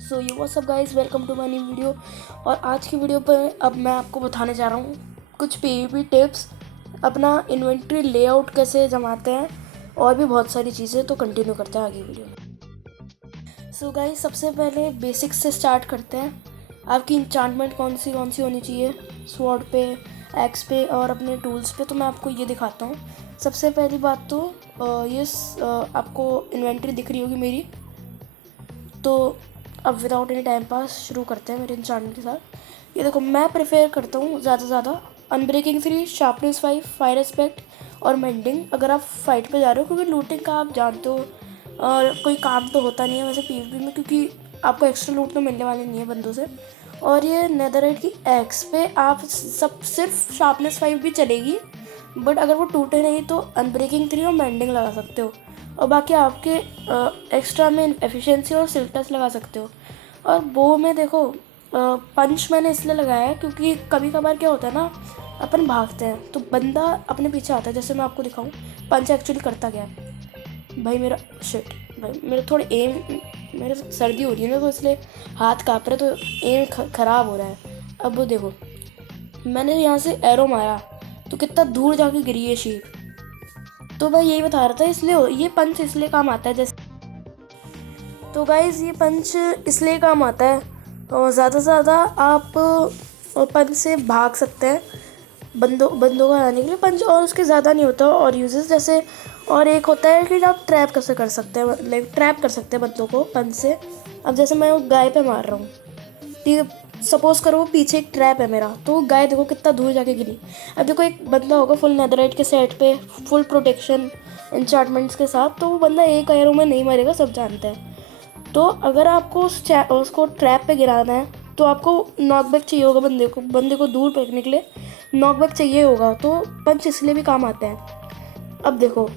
So you what's up guys, welcome to my new video. और आज की video पर अब मैं आपको बताने जा रहा हूँ कुछ पीवीपी टिप्स, अपना इन्वेंट्री लेआउट कैसे जमाते हैं और भी बहुत सारी चीज़ें। तो कंटिन्यू करते हैं आगे वीडियो में। सो गाइस, सबसे पहले बेसिक्स से स्टार्ट करते हैं। आपकी इंचांटमेंट कौन सी होनी चाहिए स्वॉर्ड पे, एक्स पे और अपने टूल्स पे। तो मैं आपको ये दिखाता हूँ। सबसे पहली बात तो आपको इन्वेंट्री दिख रही होगी मेरी। तो अब विदाउट एनी टाइम पास शुरू करते हैं मेरे इंचार्ट के साथ। ये देखो, मैं प्रेफर करता हूँ ज़्यादा से ज़्यादा अनब्रेकिंग 3, शार्पनेस 5, फायर एस्पेक्ट और मेंडिंग। अगर आप फाइट पे जा रहे हो, क्योंकि लूटिंग का आप जानते हो और कोई काम तो होता नहीं है वैसे पीवीपी में, क्योंकि आपको एक्स्ट्रा लूट तो मिलने वाले नहीं है बंदों से। और ये नेदरराइट की एक्स पे आप सब सिर्फ शार्पनेस 5 भी चलेगी, बट अगर वो टूटे नहीं तो अनब्रेकिंग 3 और मेंडिंग लगा सकते हो। और बाकी आपके एक्स्ट्रा में एफिशिएंसी और सिल्टस लगा सकते हो। और बो में देखो, पंच मैंने इसलिए लगाया है क्योंकि कभी कभार क्या होता है ना, अपन भागते हैं तो बंदा अपने पीछे आता है। जैसे मैं आपको दिखाऊं पंच एक्चुअली करता क्या है। भाई मेरा शिट, भाई मेरे थोड़े एम, मेरे सर्दी हो रही है ना तो इसलिए हाथ काँप रहे, तो एम ख़राब हो रहा है। अब वो देखो, मैंने यहाँ से एरो मारा तो कितना दूर जाके गिरी है शीप। तो भाई यही बता रहा था, इसलिए ये पंच इसलिए काम आता है। जैसे तो गाइज़, ये पंच इसलिए काम आता है और ज़्यादा से ज़्यादा आप पंच से भाग सकते हैं बंदों को हराने के लिए। पंच और उसके ज़्यादा नहीं होता और यूजेस जैसे, और एक होता है कि आप ट्रैप कैसे कर सकते हैं, लाइक ट्रैप कर सकते हैं बंदों को पंच से। अब जैसे मैं गाय पे मार रहा हूँ, ठीक है, सपोज करो पीछे एक ट्रैप है मेरा, तो गाय देखो कितना दूर जाके गिरी। अब देखो एक बंदा होगा फुल नेदरराइट के सेट पे, फुल प्रोटेक्शन इंचार्टमेंट्स के साथ, तो वो बंदा एक एरो में नहीं मरेगा, सब जानते हैं। तो अगर आपको उसको ट्रैप पे गिराना है तो आपको नॉकबैक चाहिए होगा, बंदे को दूर फेंकने के लिए नॉकबैक चाहिए होगा। तो पंच इसलिए भी काम आता है। अब देखो,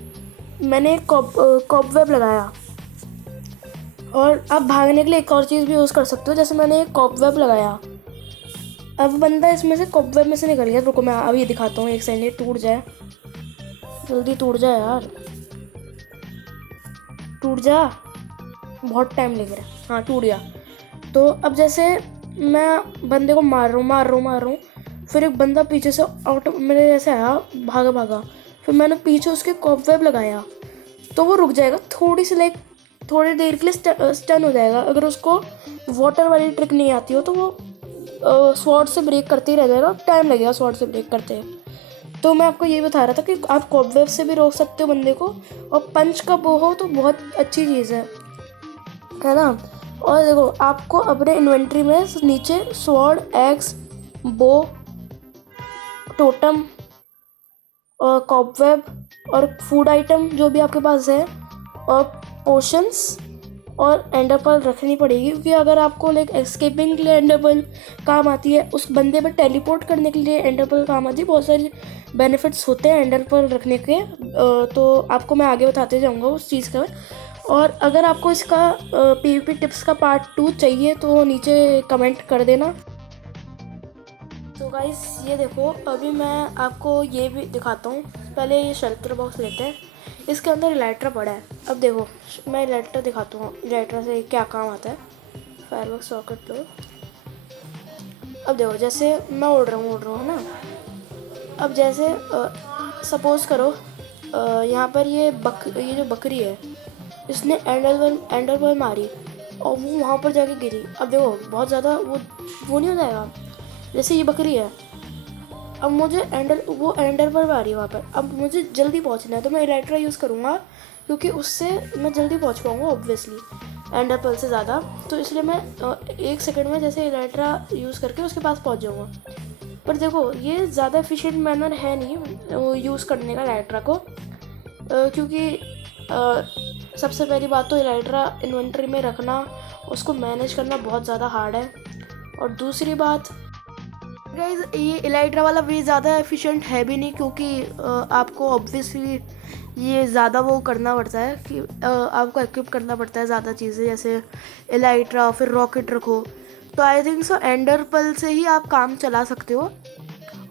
मैंने कॉबवेब लगाया और अब भागने के लिए एक और चीज़ भी यूज़ कर सकते हो। जैसे मैंने एक कॉबवेब लगाया, अब बंदा इसमें से कॉबवेब में से निकल गया। रुको मैं अभी दिखाता हूँ, एक सेकंड, ये टूट जाए, जल्दी टूट जाए यार, टूट जा, बहुत टाइम लग रहा है। हाँ, टूट गया। तो अब जैसे मैं बंदे को मार रहा हूँ, फिर एक बंदा पीछे से ऑटो मेरे जैसे आया, भागा। फिर मैंने पीछे उसके कॉबवेब लगाया तो वो रुक जाएगा थोड़ी सी, लाइक थोड़ी देर के लिए स्टन हो जाएगा। अगर उसको वाटर वाली ट्रिक नहीं आती हो तो वो स्वॉर्ड से ब्रेक करते ही रह जाएगा, टाइम लगेगा स्वॉर्ड से ब्रेक करते। तो मैं आपको यही बता रहा था कि आप कॉबवेब से भी रोक सकते हो बंदे को, और पंच का बो हो तो बहुत अच्छी चीज़ है ना। और देखो, आपको अपने इन्वेंट्री में नीचे स्वॉर्ड, एक्स, बो, टोटम और कॉबवेब और फूड आइटम जो भी आपके पास है, और पोशंस और एंडरपर्ल रखनी पड़ेगी, क्योंकि अगर आपको लाइक एस्केपिंग के लिए एंडरपर्ल काम आती है, उस बंदे पर टेलीपोर्ट करने के लिए एंडरपर्ल काम आती है। बहुत सारे बेनिफिट्स होते हैं एंडरपर्ल रखने के, तो आपको मैं आगे बताते जाऊँगा उस चीज़ का। और अगर आपको इसका पीवीपी टिप्स का पार्ट 2 चाहिए तो नीचे कमेंट कर देना। तो गाइस, ये देखो, अभी मैं आपको ये भी दिखाता हूँ। पहले ये शेल्टर बॉक्स लेते हैं, इसके अंदर इलाइट्रा पड़ा है। अब देखो, मैं इलाइट्रा दिखाता हूँ, इलाइट्रा से क्या काम आता है। फायरवर्क सॉकेट लो। अब देखो, जैसे मैं उड़ रहा हूँ ना। अब जैसे सपोज करो यहाँ पर ये जो बकरी है, इसने एंडरपर्ल मारी और वो वहाँ पर जाके गिरी। अब देखो, बहुत ज़्यादा वो नहीं हो जाएगा। जैसे ये बकरी है, अब मुझे एंडरपर्ल आ रही है वहाँ पर। अब मुझे जल्दी पहुँचना है तो मैं इलाइट्रा यूज़ करूँगा, क्योंकि उससे मैं जल्दी पहुँच पाऊँगा ऑब्वियसली एंडरपर्ल से ज़्यादा। तो इसलिए मैं 1 सेकंड में जैसे इलाइट्रा यूज़ करके उसके पास पहुँच जाऊँगा। पर देखो, ये ज़्यादा एफिशिएंट मैनर है नहीं यूज़ करने का इलाइट्रा को, क्योंकि सबसे पहली बात तो इलाइट्रा इन्वेंट्री में रखना, उसको मैनेज करना बहुत ज़्यादा हार्ड है। और दूसरी बात गाइज, ये इलाइट्रा वाला वे ज़्यादा एफिशिएंट है भी नहीं, क्योंकि आपको ऑब्वियसली ये ज़्यादा वो करना पड़ता है कि आपको इक्विप करना पड़ता है ज़्यादा चीज़ें, जैसे इलाइट्रा, फिर रॉकेट रखो। तो आई थिंक सो एंडरपर्ल से ही आप काम चला सकते हो।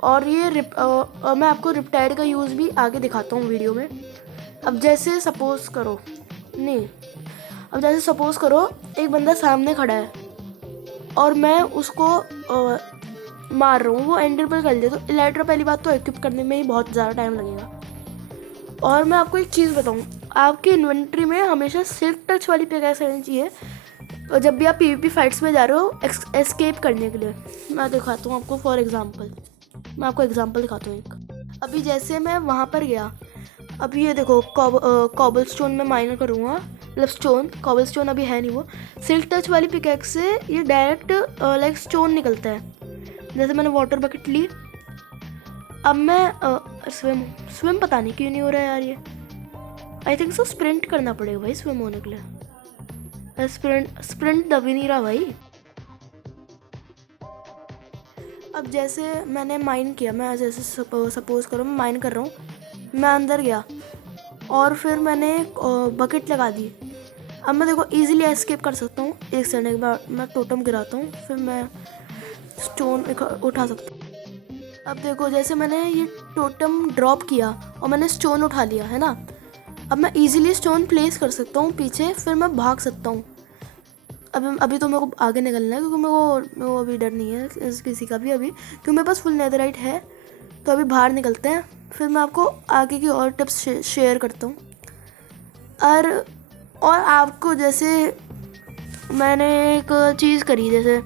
और ये मैं आपको रिपटाइड का यूज़ भी आगे दिखाता हूँ वीडियो में। अब जैसे सपोज करो, नहीं, अब जैसे सपोज़ करो एक बंदा सामने खड़ा है और मैं उसको मार रहा हूँ, वो एंडर पर कर लिया, तो इलेक्ट्रा पहली बात तो इक्विप करने में ही बहुत ज़्यादा टाइम लगेगा। और मैं आपको एक चीज़ बताऊँ, आपकी इन्वेंट्री में हमेशा सिल्क टच वाली पिकैक्स रहनी चाहिए, और जब भी आप पीवीपी फाइट्स में जा रहे हो एस्केप करने के लिए। मैं दिखाता हूँ आपको फॉर एग्जांपल, मैं आपको एग्जांपल दिखाता हूँ एक। अभी जैसे मैं वहाँ पर गया, अभी ये देखो कॉबल स्टोन में माइनर करूँगा, मतलब स्टोन, कॉबल स्टोन अभी है नहीं, वो सिल्क टच वाली पिकैक्स से ये डायरेक्ट लाइक स्टोन निकलता है। जैसे मैंने वाटर बकेट ली, अब मैं स्विम पता नहीं क्यों नहीं हो रहा है यार ये, आई थिंक सो स्प्रिंट करना पड़ेगा भाई स्विम होने के लिए। स्प्रिंट दब ही नहीं रहा भाई। अब जैसे मैंने माइन किया, मैं जैसे सपोज करो मैं माइन कर रहा हूँ, मैं अंदर गया और फिर मैंने बकेट लगा दी। अब मैं देखो इजीली एस्केप कर सकता हूँ। एक सेकंड, एक बार मैं टोटम गिराता हूँ, फिर मैं स्टोन उठा सकता हूँ। अब देखो जैसे मैंने ये टोटम ड्रॉप किया और मैंने स्टोन उठा लिया है ना, अब मैं इजीली स्टोन प्लेस कर सकता हूँ पीछे, फिर मैं भाग सकता हूँ। अभी तो मेरे को आगे निकलना है, क्योंकि मेरे को अभी डर नहीं है किसी का भी अभी, क्योंकि मेरे पास फुल नेदरराइट है। तो अभी बाहर निकलते हैं, फिर मैं आपको आगे की और टिप्स शेयर करता हूँ। और आपको जैसे मैंने एक चीज़ करी, जैसे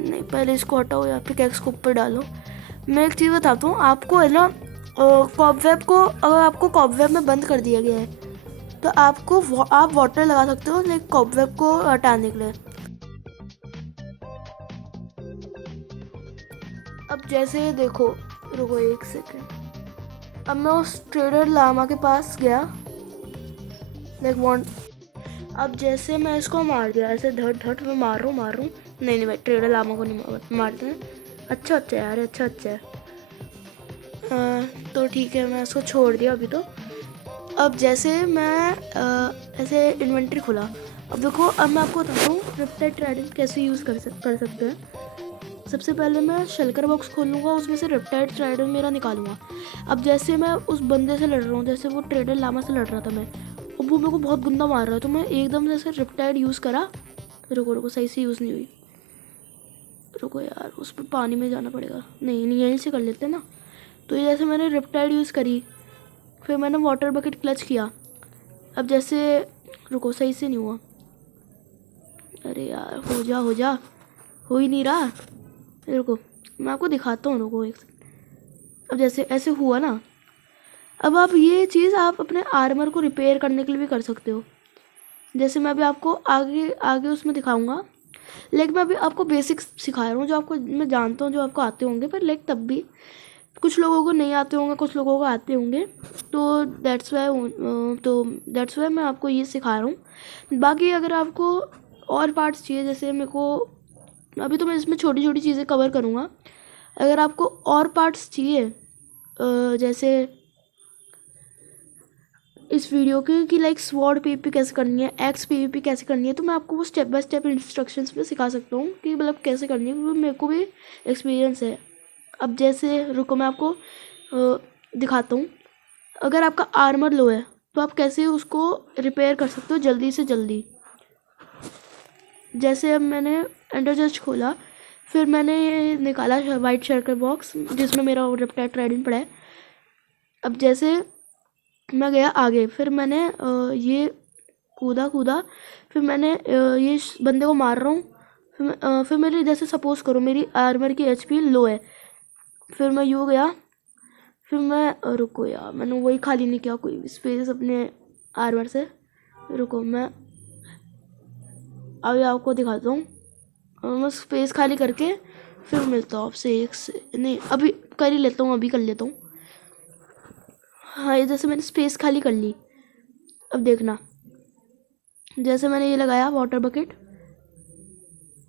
नहीं पहले इसको हटाओ या पिकैक्स को ऊपर डालो। मैं एक चीज़ बताता हूँ आपको, है ना, कॉबवेब को अगर आपको कॉबवेब में बंद कर दिया गया है तो आप वाटर लगा सकते हो लाइक कॉबवेब को हटाने के लिए। अब जैसे देखो, रुको एक सेकेंड, अब मैं उस ट्रेडर लामा के पास गया लाइक वॉन्ट। अब जैसे मैं इसको मार दिया ऐसे धड़ धड़, मैं मार रहा हूँ नहीं भाई ट्रेडर लामा को नहीं मारते हैं। अच्छा यार, अच्छा है। तो ठीक है, मैं इसको छोड़ दिया अभी तो। अब जैसे मैं ऐसे इन्वेंट्री खुला, अब देखो, अब मैं आपको बताता हूँ रिप्टाइड ट्राइडेंट कैसे यूज़ कर सकते हैं। सबसे पहले मैं शल्कर बॉक्स खोलूँगा, उसमें से रिप्टाइड ट्राइडेंट मेरा निकालूंगा। अब जैसे मैं उस बंदे से लड़ रहा हूँ, जैसे वो ट्रेडर लामा से लड़ रहा था मैं, अब वो मेरे को बहुत गंदा मार रहा है, तो मैं एकदम जैसे रिप्टाइड यूज़ करा। रुको सही से यूज़ नहीं हुई, रुको यार, उस पर पानी में जाना पड़ेगा। नहीं यहीं से कर लेते ना। तो ये जैसे मैंने रिप्टाइड यूज़ करी, फिर मैंने वाटर बकेट क्लच किया। अब जैसे रुको, सही से नहीं हुआ, अरे यार हो जा, हो ही नहीं रहा। रुको मैं आपको दिखाता हूँ, रुको एक सेकंड। अब जैसे ऐसे हुआ ना, अब आप ये चीज़ आप अपने आर्मर को रिपेयर करने के लिए भी कर सकते हो। जैसे मैं अभी आपको आगे उसमें दिखाऊंगा, लेकिन मैं अभी आपको बेसिक्स सिखा रहा हूँ जो आपको मैं जानता हूँ जो आपको आते होंगे, पर लेकिन तब भी कुछ लोगों को नहीं आते होंगे, कुछ लोगों को आते होंगे, तो दैट्स वाई मैं आपको ये सिखा रहा हूँ। बाकी अगर आपको और पार्ट्स चाहिए, जैसे मेरे को अभी तो मैं इसमें छोटी छोटी चीज़ें कवर करूँगा, अगर आपको और पार्ट्स चाहिए जैसे इस वीडियो के कि लाइक स्वॉर्ड पीवीपी कैसे करनी है, एक्स पीवीपी कैसे करनी है, तो मैं आपको वो स्टेप बाय स्टेप इंस्ट्रक्शंस में सिखा सकता हूँ कि मतलब कैसे करनी है, क्योंकि मेरे को भी एक्सपीरियंस है। अब जैसे रुको मैं आपको दिखाता हूँ, अगर आपका आर्मर लो है तो आप कैसे उसको रिपेयर कर सकते हो जल्दी से जल्दी। जैसे अब मैंने एंडर जस्ट खोला, फिर मैंने निकाला वाइट शर्कर बॉक्स जिसमें मेरा रिप्टाइड ट्राइडेंट पड़ा है। अब जैसे मैं गया आगे, फिर मैंने ये कूदा, फिर मैंने ये बंदे को मार रहा हूँ, फिर मेरी जैसे सपोज करो मेरी आर्मर की एचपी लो है, फिर मैं यूँ गया, फिर मैं रुको यार, मैंने वही खाली नहीं किया कोई स्पेस अपने आर्मर से। रुको मैं अभी आपको दिखाता हूँ, मैं स्पेस खाली करके फिर मिलता हूँ आपसे नहीं अभी कर ही लेता हूँ, अभी कर लेता हूँ। हाँ, ये जैसे मैंने स्पेस खाली कर ली। अब देखना, जैसे मैंने ये लगाया वाटर बकेट,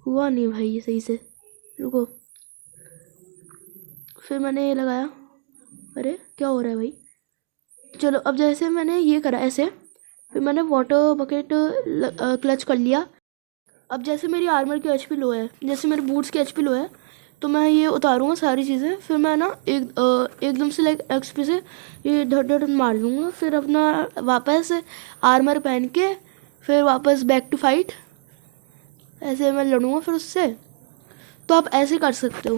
हुआ नहीं भाई ये सही से, रुको, फिर मैंने ये लगाया, अरे क्या हो रहा है भाई, चलो। अब जैसे मैंने ये करा ऐसे, फिर मैंने वाटर बकेट क्लच कर लिया। अब जैसे मेरी आर्मर की एचपी लो है, जैसे मेरे बूट्स की एचपी लो है, तो मैं ये उतारूँगा सारी चीज़ें, फिर मैं ना एकदम से लाइक एक्सपी से ये धड़ धड़ मार लूँगा, फिर अपना वापस आर्मर पहन के फिर वापस बैक टू फाइट, ऐसे मैं लड़ूंगा फिर उससे। तो आप ऐसे कर सकते हो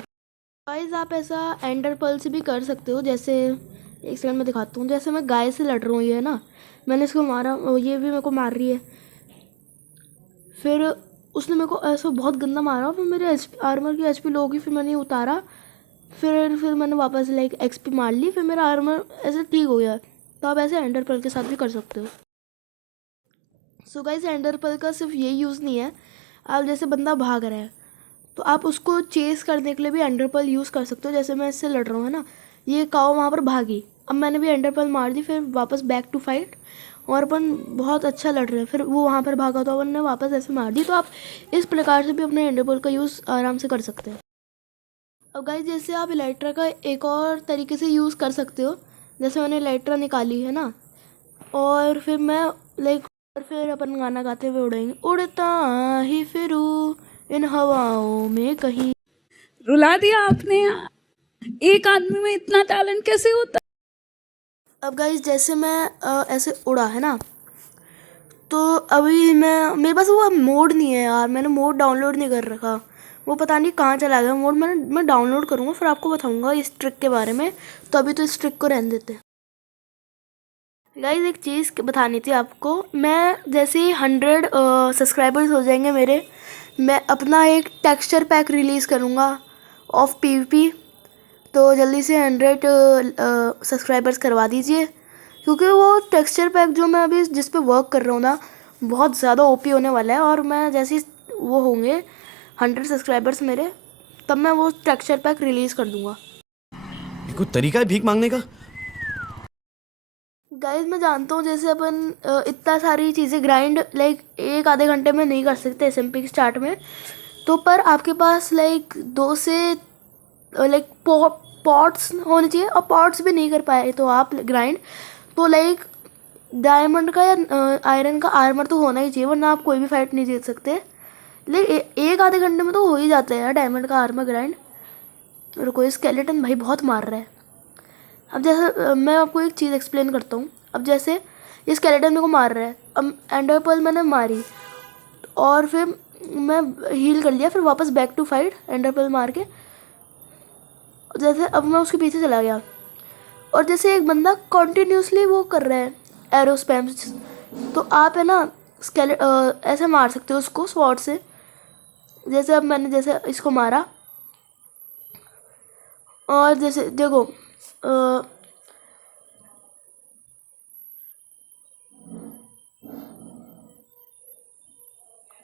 गाइस। आप ऐसा एंडर पर्ल से भी कर सकते हो। जैसे एक सेकंड में दिखाता हूँ। जैसे मैं गाय से लड़ रहा हूँ, ये है ना, मैंने इसको मारा, ये भी मेरे को मार रही है। फिर उसने मेरे को ऐसा बहुत गंदा मारा, फिर मेरे आर्मर की एचपी लो होगी, फिर मैंने उतारा, फिर मैंने वापस लाइक एक्सपी मार ली, फिर मेरा आर्मर ऐसे ठीक हो गया। तो आप ऐसे एंडर पर्ल के साथ भी कर सकते हो। सो गाइस, एंडर पर्ल का सिर्फ ये यूज़ नहीं है। आप जैसे बंदा भाग रहा है तो आप उसको चेस करने के लिए भी एंडर पर्ल यूज़ कर सकते हो। जैसे मैं इससे लड़ रहा हूँ, है ना, ये काऊ वहाँ पर भागी, अब मैंने भी एंडर पर्ल मार दी, फिर वापस बैक टू फाइट, और अपन बहुत अच्छा लड़ रहे हैं। फिर वो वहाँ पर भागा तो अपन ने वापस ऐसे मार दी। तो आप इस प्रकार से भी अपने एंडर पर्ल का यूज़ आराम से कर सकते हैं। अब गाइस, जैसे आप इलेक्ट्रा का एक और तरीके से यूज़ कर सकते हो। जैसे मैंने इलेक्ट्रा निकाली है ना, और फिर मैं लाइक, और फिर अपन गाना गाते हुए उड़ेंगे, उड़ता ही फिरूं इन हवाओं में कहीं। रुला दिया आपने यार, एक आदमी में इतना टैलेंट कैसे होता। अब गाइस, जैसे मैं ऐसे उड़ा है ना, तो अभी मेरे पास वो मोड नहीं है यार, मैंने मोड डाउनलोड नहीं कर रखा। वो पता नहीं कहाँ चला गया मोड। मैं डाउनलोड करूँगा, फिर आपको बताऊँगा इस ट्रिक के बारे में। तो अभी तो इस ट्रिक को रहने देते हैं। गाइस, एक चीज़ बतानी थी आपको। मैं जैसे ही 100 सब्सक्राइबर्स हो जाएंगे मेरे, मैं अपना एक टेक्सचर पैक रिलीज़ करूँगा ऑफ पीवीपी। तो जल्दी से 100 सब्सक्राइबर्स करवा दीजिए, क्योंकि वो टेक्सचर पैक जो मैं अभी जिस पे वर्क कर रहा हूँ ना, बहुत ज़्यादा ओपी होने वाला है। और मैं जैसे ही वो होंगे 100 सब्सक्राइबर्स मेरे, तब मैं वो टेक्सचर पैक रिलीज़ कर दूँगा। कोई तरीका है भीख मांगने का? गाइस, मैं जानता हूँ जैसे अपन इतना सारी चीज़ें ग्राइंड लाइक एक आधे घंटे में नहीं कर सकते एसएमपी के स्टार्ट में। तो पर आपके पास लाइक 2 से लाइक पॉट्स होने चाहिए, और पॉट्स भी नहीं कर पाए तो आप ग्राइंड, तो लाइक डायमंड का या आयरन का आर्मर तो होना ही चाहिए, वरना आप कोई भी फाइट नहीं जीत सकते। लेकिन एक आधे घंटे में तो हो ही जाता है यार डायमंड का आर्मर ग्राइंड। और कोई स्केलेटन भाई बहुत मार रहा है। अब जैसे मैं आपको एक चीज़ एक्सप्लेन करता हूँ। अब जैसे ये स्केलेटन मेरे को मार रहा है, अब एंडर पर्ल मैंने मारी, और फिर मैं हील कर लिया, फिर वापस back to fight ender pearl मार के। जैसे अब मैं उसके पीछे चला गया, और जैसे एक बंदा कॉन्टीन्यूसली वो कर रहा है एरो स्पैम्स, तो आप है ना ऐसे मार सकते हो उसको स्वॉर्ड से। जैसे अब मैंने जैसे इसको मारा, और जैसे देखो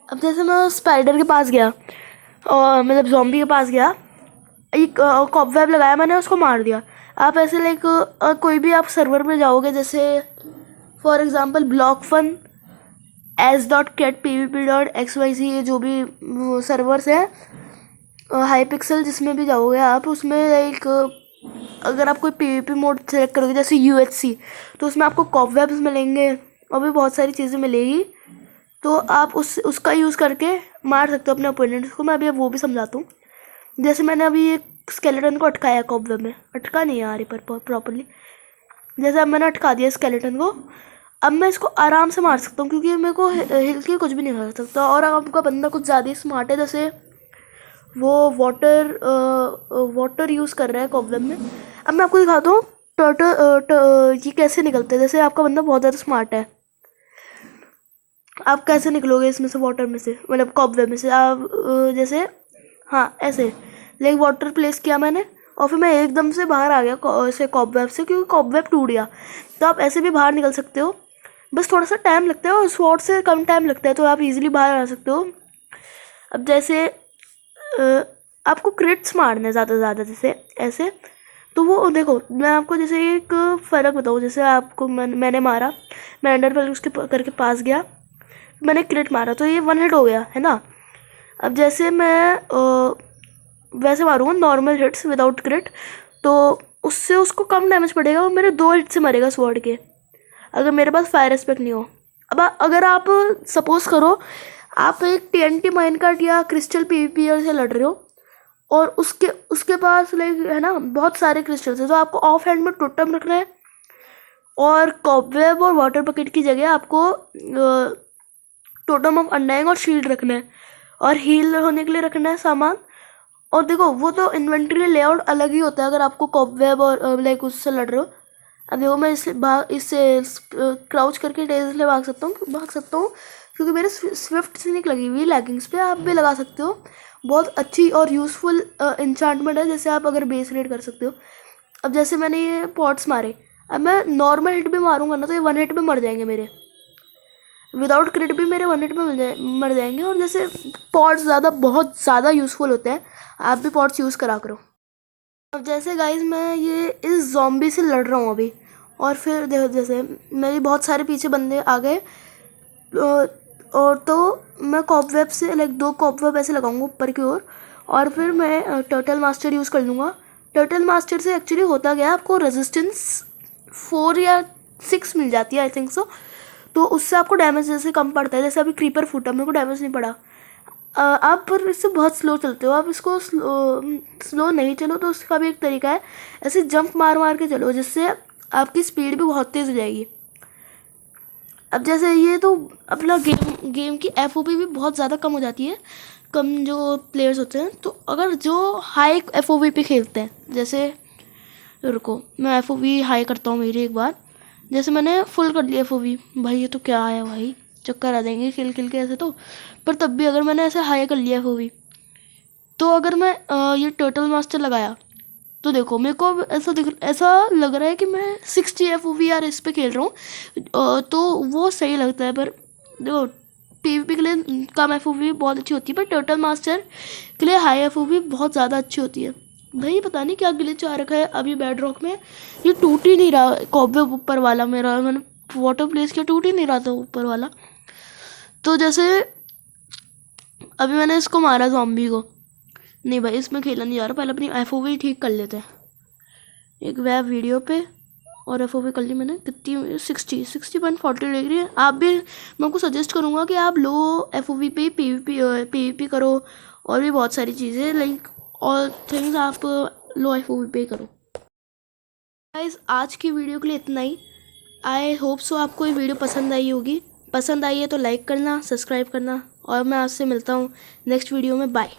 अब जैसे मैं स्पाइडर के पास गया, और मतलब ज़ॉम्बी के पास गया, एक कॉबवेब लगाया, मैंने उसको मार दिया। आप ऐसे लाइक कोई भी आप सर्वर पे जाओगे, जैसे for example block fun s.cat.pvp.xyz, ये जो भी सर्वर्स हैं, हाई पिक्सल, जिसमें भी जाओगे आप, उसमें लाइक अगर आप कोई पीवीपी मोड सेलेक्ट करोगे जैसे यूएचसी, तो उसमें आपको कॉबवेब्स मिलेंगे और भी बहुत सारी चीज़ें मिलेगी। तो आप उसका यूज़ करके मार सकते हो अपने ओपोनेंट्स को। मैं अभी वो भी समझाता हूँ। जैसे मैंने अभी एक स्केलेटन को अटकाया कॉबवेब में, अटका नहीं आ रही पर प्रॉपरली। जैसे अब मैंने अटका दिया स्केलेटन को, अब मैं इसको आराम से मार सकता हूँ, क्योंकि मेरे को हिल के कुछ भी नहीं कर सकता। और आपका बंदा कुछ ज़्यादा ही स्मार्ट है, जैसे वो वाटर यूज़ कर रहा है कॉबवेब में। अब मैं आपको दिखाता हूँ ये कैसे निकलते हैं। जैसे आपका बंदा बहुत ज़्यादा स्मार्ट है, आप कैसे निकलोगे इसमें से, वाटर में से, मतलब कॉबवेब में से। आप जैसे हाँ ऐसे लेक वाटर प्लेस किया मैंने, और फिर मैं एकदम से बाहर आ गया ऐसे कॉबवेब से, क्योंकि कॉबवेब टूट गया। तो आप ऐसे भी बाहर निकल सकते हो, बस थोड़ा सा टाइम लगता है, और स्वॉर्ड से कम टाइम लगता है, तो आप इजीली बाहर आ सकते हो। अब जैसे आपको क्रिट्स मारने ज़्यादा से ज़्यादा, जैसे ऐसे, तो वो देखो मैं आपको जैसे एक फ़र्क बताऊँ। जैसे आपको मैंने मारा, मैं अंडर पर उसके करके पास गया, मैंने क्रिट मारा, तो ये 1 हिट हो गया है ना। अब जैसे मैं वैसे मारूंगा नॉर्मल हिट्स विदाउट क्रिट, तो उससे उसको कम डैमेज पड़ेगा, वो मेरे 2 हिट से मरेगा स्वॉर्ड के, अगर मेरे पास फायर एस्पेक्ट नहीं हो। अब अगर आप सपोज करो आप एक TNT माइनकार्ट या क्रिस्टल पीवीपी से लड़ रहे हो, और उसके उसके पास लाइक है ना बहुत सारे क्रिस्टल्स है, तो आपको ऑफ हैंड में टोटम रखना है, और कॉबवेब और वाटर बकेट की जगह आपको टोटम ऑफ अनडाइंग और शील्ड रखना है और हील होने के लिए रखना है सामान। और देखो वो तो इन्वेंट्री लेआउट अलग ही होता है अगर आपको कॉबवेब और लाइक उससे लड़ रहे हो। अब देखो मैं इससे क्राउच करके डेज ले भाग सकता हूँ क्योंकि मेरे स्विफ्ट स्निक लगी हुई है लैगिंग्स पे। आप भी लगा सकते हो, बहुत अच्छी और यूज़फुल इंचांटमेंट है, जैसे आप अगर बेस रेड कर सकते हो। अब जैसे मैंने ये पॉट्स मारे, अब मैं नॉर्मल हिट भी मारूंगा ना तो ये 1 हिट में मर जाएंगे मेरे, विदाउट क्रिट भी मेरे 1 हिट में मर जाएंगे। और जैसे पॉट्स बहुत ज़्यादा यूज़फुल होते हैं, आप भी पॉट्स यूज़ करा करो। अब जैसे गाइज मैं ये इस ज़ॉम्बी से लड़ रहा हूँ अभी, और फिर देखो जैसे मेरे बहुत सारे पीछे बंदे आ गए और तो मैं कॉबवेब से लाइक 2 कॉबवेब ऐसे लगाऊंगा ऊपर की ओर और फिर मैं टर्टल मास्टर यूज़ कर लूँगा। टर्टल मास्टर से एक्चुअली होता गया आपको रेजिस्टेंस 4 या 6 मिल जाती है आई थिंक सो, तो उससे आपको डैमेज जैसे कम पड़ता है। जैसे अभी क्रीपर फूटा, मेरे को डैमेज नहीं पड़ा। आप पर इससे बहुत स्लो चलते हो, आप इसको स्लो नहीं चलो तो उसका भी एक तरीका है, ऐसे जंप मार मार के चलो जिससे आपकी स्पीड भी बहुत तेज़ हो जाएगी। अब जैसे ये तो अपना गेम की एफओपी भी बहुत ज़्यादा कम हो जाती है, कम जो प्लेयर्स होते हैं। तो अगर जो हाई एफओपी पे खेलते हैं, जैसे रुको मैं एफओपी हाई करता हूँ मेरी एक बार, जैसे मैंने फुल कर लिया एफओपी। भाई ये तो क्या आया भाई, चक्कर आ जाएंगे खेल के ऐसे तो, पर तब भी अगर मैंने ऐसे हाई कर लिया एफओपी तो अगर मैं ये टर्टल मास्टर लगाया तो देखो मेरे को ऐसा लग रहा है कि मैं 60 एफओवी आर इस पे खेल रहा हूँ, तो वो सही लगता है। पर देखो पीवीपी के लिए कम एफओवी बहुत अच्छी होती है, पर टर्टल मास्टर के लिए हाई एफओवी बहुत ज़्यादा अच्छी होती है। भाई पता नहीं क्या ग्लिच आ रखा है अभी बेड रॉक में, ये टूट ही नहीं रहा कॉबवेब ऊपर वाला मेरा, मैंने वाटर प्लेस किया टूट ही नहीं रहा था ऊपर वाला। तो जैसे अभी मैंने इसको मारा ज़ॉम्बी को, नहीं भाई इसमें खेला नहीं जा रहा, पहले अपनी एफओवी ठीक कर लेते हैं एक वेब वीडियो पे। और एफओवी कर ली मैंने कितनी 60.40 लग रही है। आप भी, मैं आपको सजेस्ट करूँगा कि आप लो एफओवी पे पीवीपी करो, और भी बहुत सारी चीज़ें लाइक ऑल थिंग्स आप लो एफओवी पे करो। गाइस आज की वीडियो के लिए इतना ही। आई होप सो आपको ये वीडियो पसंद आई होगी। पसंद आई है तो लाइक करना, सब्सक्राइब करना, और मैं आपसे मिलता हूँ नेक्स्ट वीडियो में। बाय।